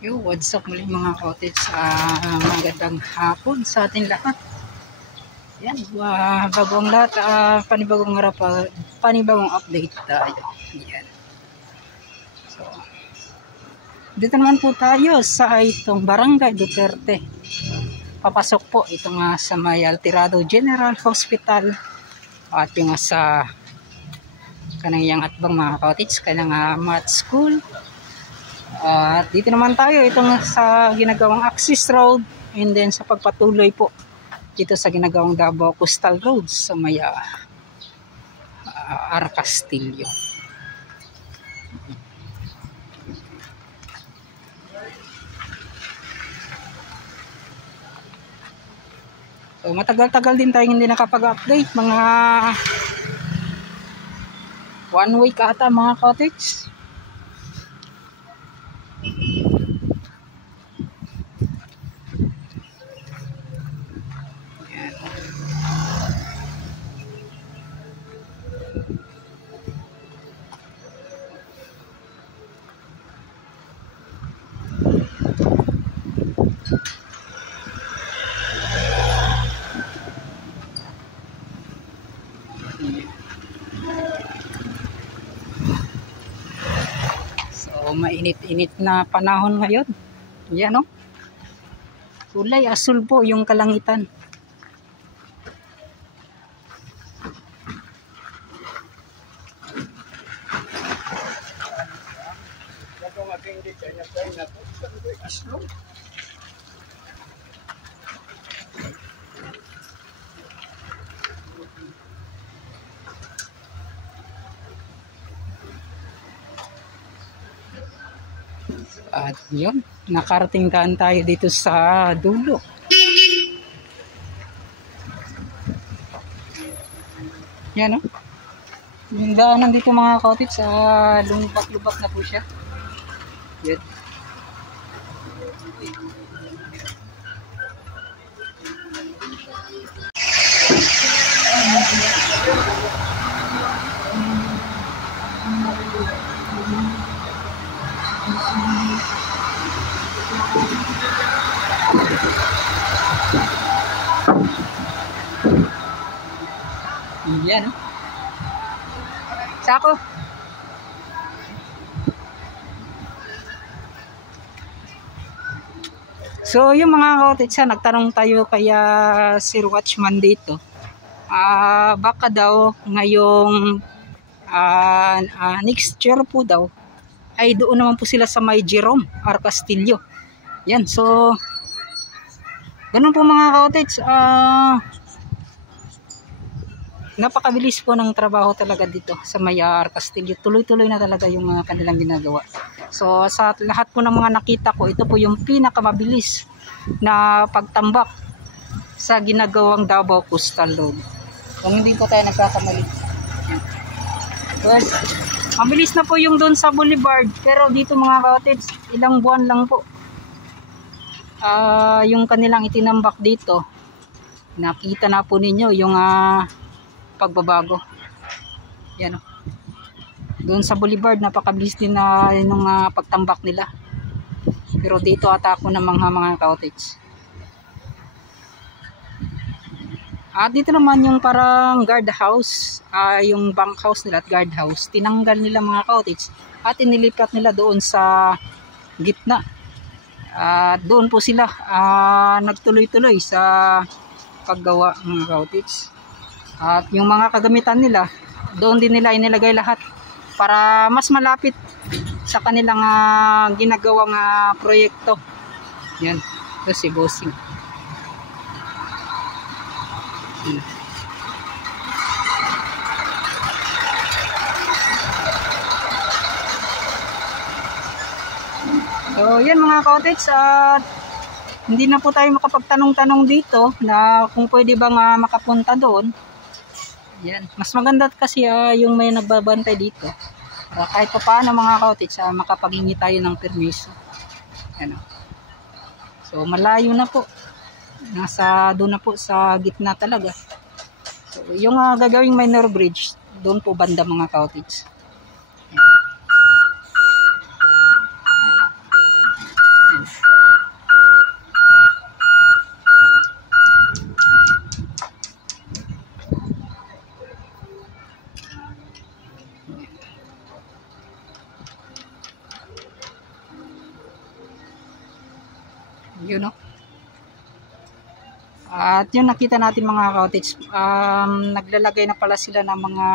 Yo, what's up muli mga cottage? Magandang hapon sa ating lahat. Yan, bago ang lahat, panibagong update tayo. Yan. So, dito naman po tayo sa itong Barangay Duterte. Papasok po ito nga sa may Altirado General Hospital at yung sa kanang atbang mga cottage, kanang math school. At dito naman tayo itong sa ginagawang Axis Road, and then sa pagpatuloy po dito sa ginagawang Davao Coastal Road sa may Arcastillo. So matagal-tagal din tayong hindi nakapag-update, mga 1 week ata mga cottage. So mainit-init na panahon ngayon. Yan o. Kulay asul po yung kalangitan. At yun, nakarating daan tayo dito sa dulo. Yan o. Yung daanan dito mga cottage, lubak-lubak na po siya. Yan. Yan o. Sako. So yung mga cottage, nagtanong tayo kaya Sir Watchman dito. Baka daw ngayong next year po daw ay doon naman po sila sa may Jerome Arcastillo. Yan, so ganun po mga cottage. Napakabilis po ng trabaho talaga dito sa may Arcastillo. Tuloy-tuloy na talaga yung kanilang ginagawa. So sa lahat po ng mga nakita ko, ito po yung pinakamabilis na pagtambak sa ginagawang Davao Coastal Road. Kung hindi po tayo nagkakamali. Well, mabilis na po yung doon sa Boulevard. Pero dito mga cottage, ilang buwan lang po. Yung kanilang itinambak dito, nakita na po ninyo yung pagbabago. Yan o. Doon sa Boulevard, napakabilis din na yung pagtambak nila. Pero dito ata ako ng mga cottage. At dito naman yung parang guardhouse, yung bunkhouse nila at guardhouse, tinanggal nila mga cottage at inilipat nila doon sa gitna. Doon po sila nagtuloy-tuloy sa paggawa ng cottage. At yung mga kagamitan nila, doon din nila inilagay lahat para mas malapit sa kanilang ginagawang proyekto. Yan, ito si Bossing. So yan mga cottage, hindi na po tayo makapagtanong-tanong dito na kung pwede bang makapunta doon. Yan, mas maganda kasi yung may nagbabantay dito. Kahit pa paano mga cottage, makapaghingi tayo ng permiso. Yan. So malayo na po. Nasa doon na po sa gitna talaga. So yung gagawing minor bridge, doon po banda mga cottage. Yan. Yun, no? At yun nakita natin mga cottage, naglalagay na pala sila ng mga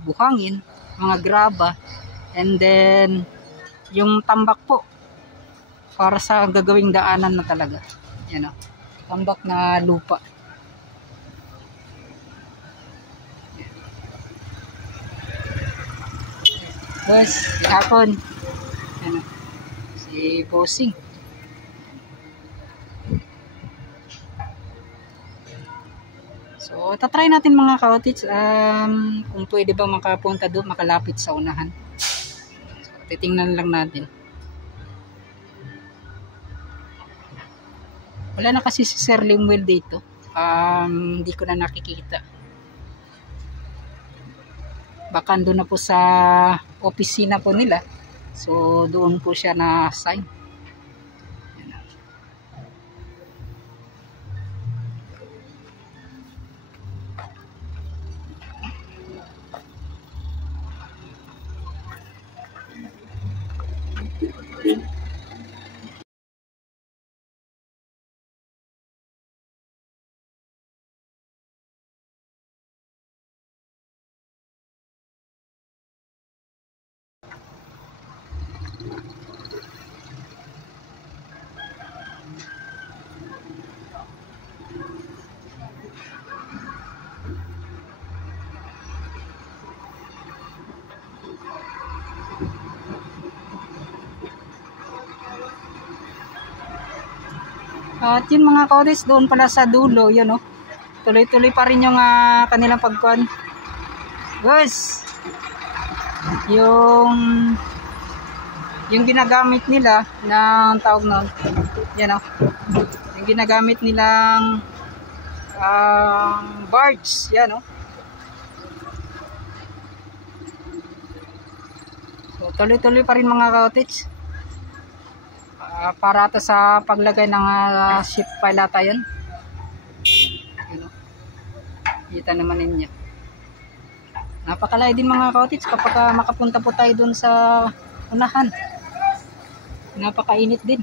buhangin, mga graba, and then yung tambak po para sa gagawing daanan na talaga. Yan, no? Tambak na lupa. Guys, hapon. Yan, no? Si Bossing. So, tatry natin mga cottage kung pwede ba makapunta doon, makalapit sa unahan. So, titingnan lang natin. Wala na kasi si Sir Lemuel dito. Hindi ko na nakikita. Baka doon na po sa opisina po nila. So, doon po siya na-assign. At yun mga cottage, doon pala sa dulo, yun, no? Tuloy-tuloy pa rin yung kanilang pagkuhan. Guys, yung ginagamit nila ng tawag nun, yan, no? Yung ginagamit nilang barge, yan, no? So, tuloy-tuloy pa rin mga cottage. Para ata sa paglagay ng ship pile ata yun. Kita naman ninyo. Napakalay din mga cottage kapag makapunta po tayo dun sa unahan. Napakainit din.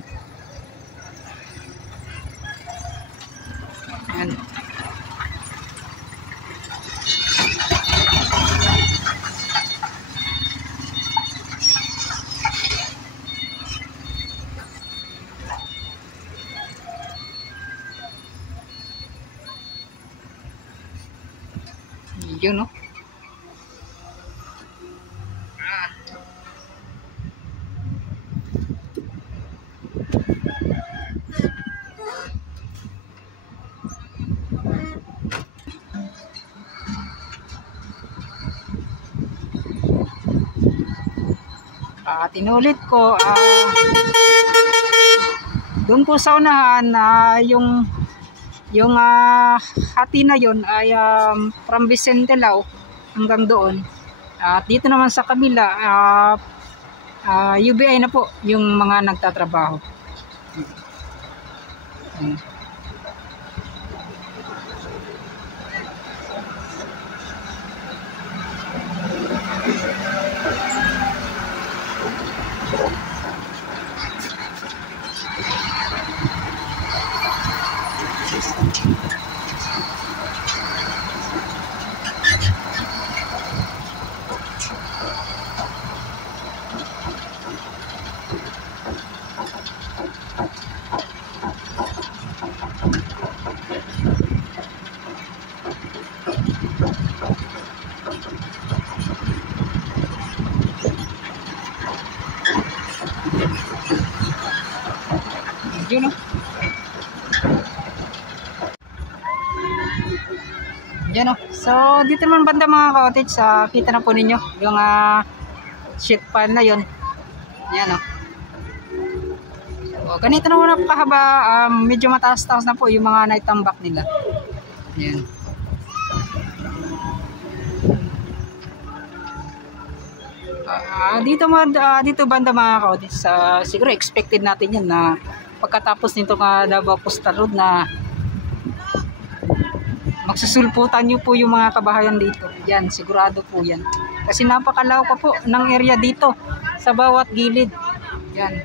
Yan. Yun, no? Tinulit ko, doon po sa unahan, yung hati na yun ay from Vicente Lao hanggang doon. At dito naman sa kabila, UBI na po yung mga nagtatrabaho. Yun, no? Yan, no? So dito naman banda mga cottage, kita na po ninyo yung sheet pan na yun. Yan, no? So ganito na muna kahaba, medyo mataas-taas na po yung mga naitambak nila. Yan. Dito banda mga cottage, siguro expected natin yan na pagkatapos nito Davao Coastal Road na magsusulputan nyo po yung mga kabahayan dito. Yan, sigurado po yan. Kasi napakalawak pa po ng area dito sa bawat gilid. Yan.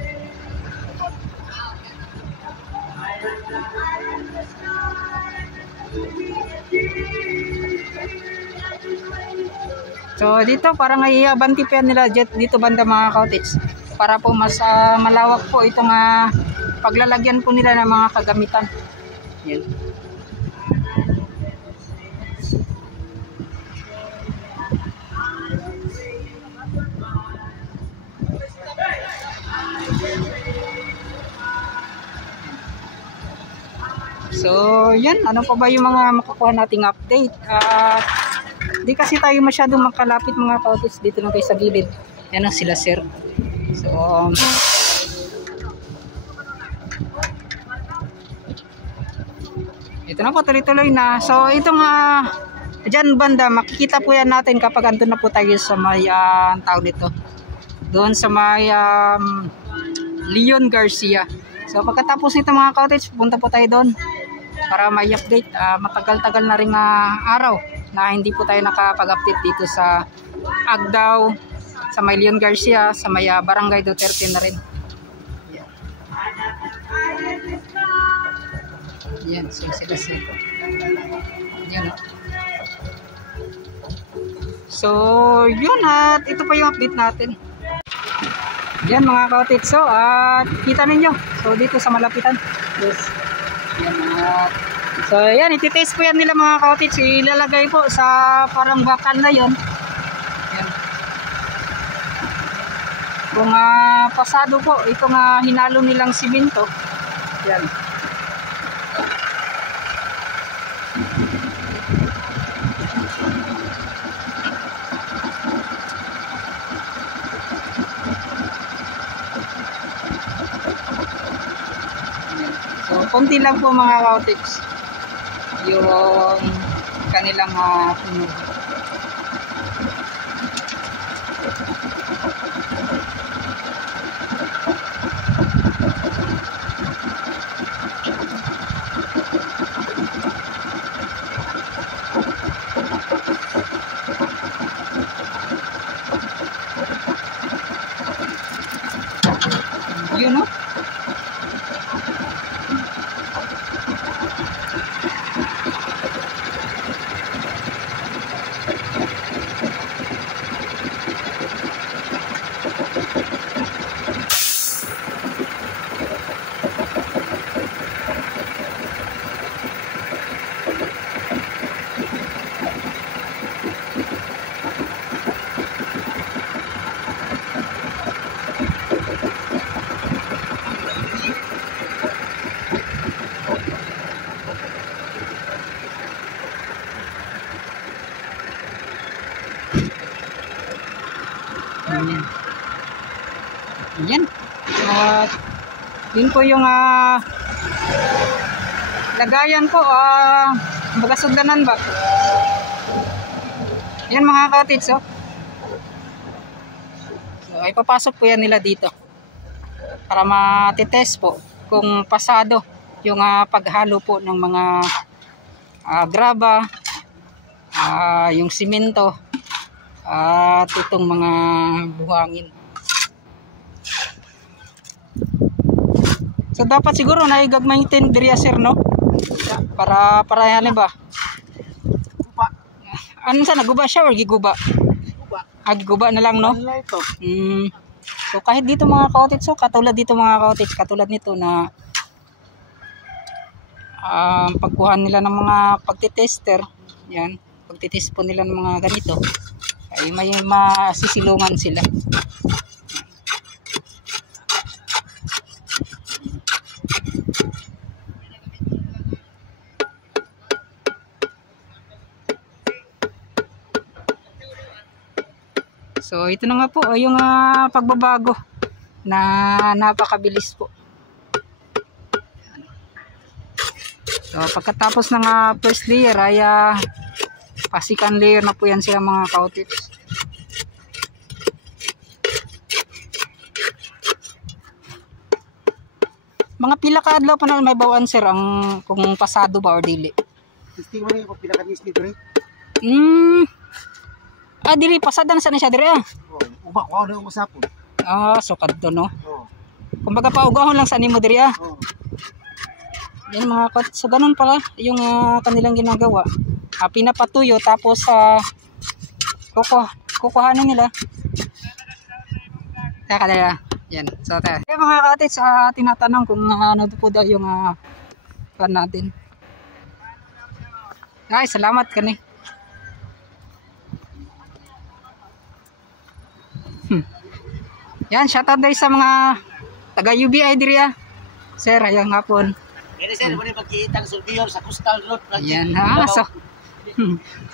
So dito parang iabanti pa nila jet dito banda mga cottage para po mas malawak po itong paglalagyan po nila ng mga kagamitan. Yan. So, yan. Ano pa ba yung mga makukuha nating update? Di kasi tayo masyadong makalapit mga cottage. Dito lang tayo sa gilid. Yan sila sir. So, ito na po, tuloy-tuloy na. So, itong dyan banda, makikita po yan natin kapag andun na po tayo sa may tao nito. Doon sa may Leon Garcia. So, pagkatapos nito mga cottage, punta po tayo doon para may update. Matagal-tagal na rin araw na hindi po tayo nakapag-update dito sa Agdao, sa may Leon Garcia, sa may Barangay Duterte na rin. Yan, so sila. Yan, so, yun at ito pa yung update natin. Yan mga cottage. So, kita ninyo. So, dito sa malapitan. Yes. Yan, so, yan. Iti-taste po yan nila mga cottage. Ilalagay po sa parang bakal na yan. Yan. Kung pasado po, itong hinalo nilang simento. Yan. So, konti lang po mga cottage yung kanilang tunog. Yun, no? Yan. Yun po yung lagayan po. Bagasugdanan ba? Yan mga cottage. So, ay papasok po yan nila dito para matitest po kung pasado yung paghalo po ng mga graba, yung simento, at itong mga buhangin. So dapat siguro naigagmaintin diriya sir, no? Para yan ba? Guba. Ano sa naguba siya or giguba? Guba. Giguba na lang, no? So kahit dito mga cottage, so katulad dito mga cottage, katulad nito na pagkuhan nila ng mga pagtitester, yan, pagtitest po nila ng mga ganito, ay may masisilungan sila. So ito na nga po yung pagbabago na napakabilis po. So pagkatapos ng first layer ay second layer na po yan sila mga cottage. Mga pila ka adlaw pa na may bawaan sir ang kung pasado ba or dili. Testing mo rin, pinakanis nito rin. Dili pasadan sa siya diri Ubak ko na usapon. so kadto no. Oo. Kumbaga paugahon lang sa nimo diri Oo. Yan mga so ganun pala yung kanilang ginagawa. Pinapatuyo tapos kukuhanin nila. Teka nila. Yan. So mga katits, tinatanong kung ano po daw yung pan natin. Ay, salamat kani. Yan, shoutout dahil sa mga taga UBI diri Sir, ayang hapon. Pwede sir, muna magkikitang surveyor sa Coastal Road. Yan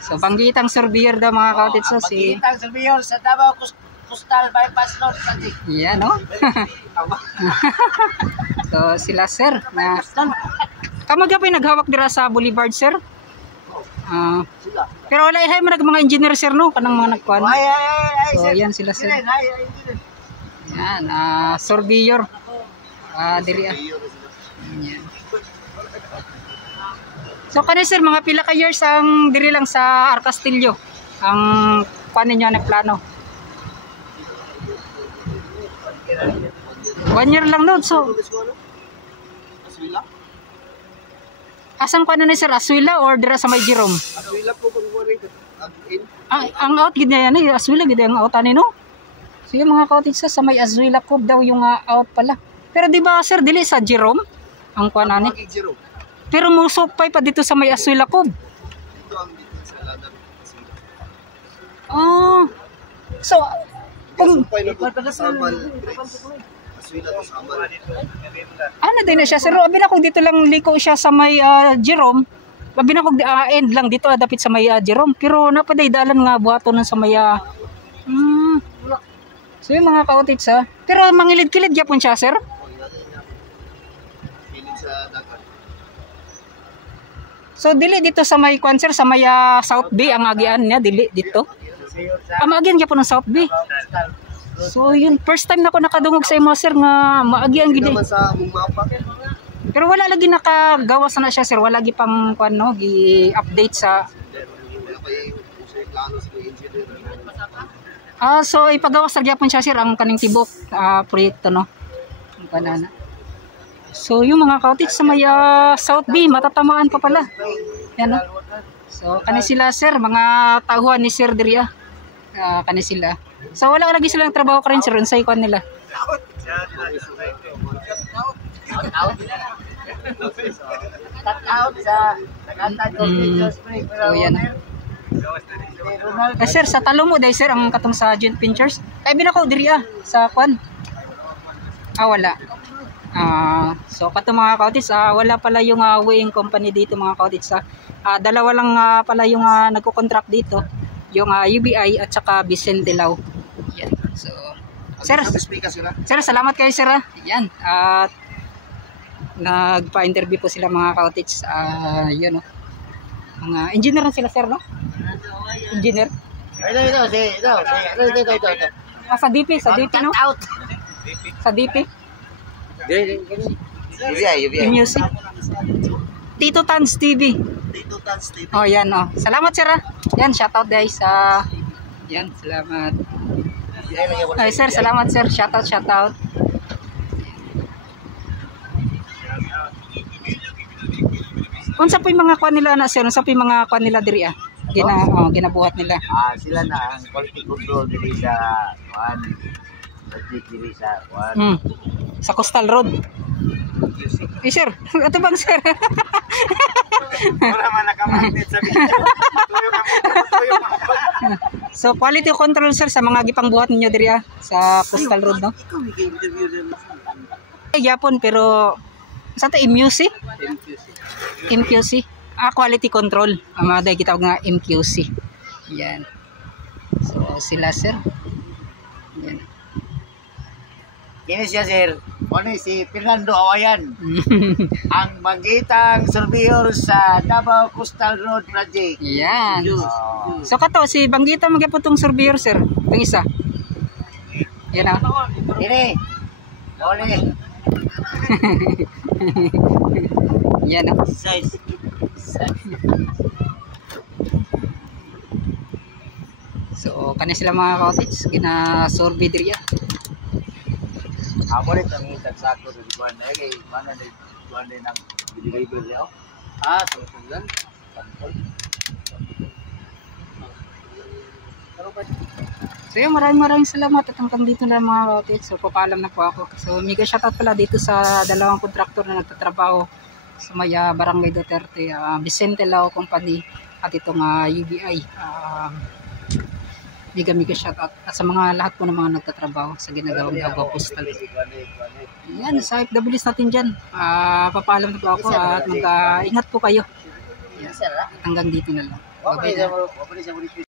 so banggitang surveyor daw mga kautit so si Magkikitang surveyor sa Davao Coastal Bypass Road. yan no. So sila sir na kamagapay naghawak dira sa Boulevard sir. Pero wala ihay man mga engineer sir no kanang mga nagkuan. So yan sila sir. Yan surveyor diri yan. So kani sir mga pila ka years ang diri lang sa Arcastillo ang kuan ninyo nagplano? 1 year lang no. So asang kuan ni sir Aswila or dira sa may Jerome? Aswila po kung rito. Ang out gid yan Aswila gid ang out ani no. So yung mga kautis sa may Aswila Cove daw yung out pala. Pero di ba sir dili sa Jerome ang kuan ani? Pero musupay pa dito sa may Aswila Cove. Ito ang dito sa ladang Aswila. So kung Aswila to sa Amal. ano din na siya sir, abi na kung dito lang liko siya sa may Jerome, abi na kung end lang dito dapit sa may Jerome, pero napaday dalan nga buhaton sa may so yung mga kautits pero mangilid-kilid gyapon siya sir. Pilid sa dagat. So dili dito sa may kwan sir sa may South Bay ang agian niya dili dito. Maagian gyapon ng South Bay. So yun first time na ko nakadungog sa imo sir nga maagian gid. Naman sa among mapa. Pero wala lagi nakagawa na siya sir, wala lagi pang kwan no, gi-update sa so ipagawa sa gyapon siya sir ang kaning tibok proyekto no. Ang kanana. So yung mga kautit sa may South Bay matatamaan pa pala. Yan no. So kani sila sir, mga tauhan ni sir diri kani sila. So wala lagi silang trabaho ka rin sir unsay kwan nila. Out sa Tagantad Convenience Spring. So yan. Sir sa talo mo dai sir ang katong sa joint ventures. Kay binako diri sa kwan. Wala. So kato mga kautis, wala pala yung weighing company dito mga kautis. Dalawa lang pala yung nagko-contract dito, yung UBI at saka Vicente Lau. Yan. So sir, salamat kayo sir. Yan. At nagpa-interview po sila mga kautis. Yun no. Mga engineer na sila sir no? Engineer. Ito. Sa DP no? Sa DP. UBI. Music. Tito Tans TV. Oh, yan oh. Salamat sir. Yan, shoutout guys sa yan, salamat. Ay sir, salamat sir. Shoutout. Unsa po yung mga kwan nila na sir? Unsa po yung mga kwan nila diri ginabuhat nila? Sila na ang quality control diri sa kwan. Diri sa kwan. Sa Coastal Road. Sir, ito bang sir? Wala man nakamagnet sa video. So quality control sir sa mga gipangbuhat ninyo diri sa Coastal Road no? Yapon pero sa ta MQC? MQC. Quality control. Mga day kita nga MQC. Yan. So sila sir. Yan. Kini siya sir. Ano si Fernando Awayan. Ang magitang surveyor sa Davao Coastal Road Project. Yan. So kato si Banggita magaputong surveyor sir. Ang isa. Yan Ini. Ole. Yan Size So, kani sila mga cottage, gina-survey diriya. Amo rin ang tagsako sa buwan na kay mana na buwan na nang deliver niya. Ah, tungkol. So yun, maraming salamat at hanggang dito na mga cottage. So papaalam na po ako. So mega shoutout pala dito sa dalawang kontraktor na nagtatrabaho sa may Barangay Duterte, Vicente Lao Company at itong UBI. Mega shoutout at sa mga lahat po ng mga nagtatrabaho sa ginagawang Davao Coastal. Yan, sa FWs natin dyan. Papaalam na po ako at mag-ingat po kayo. Hanggang dito na lang. Bye-bye.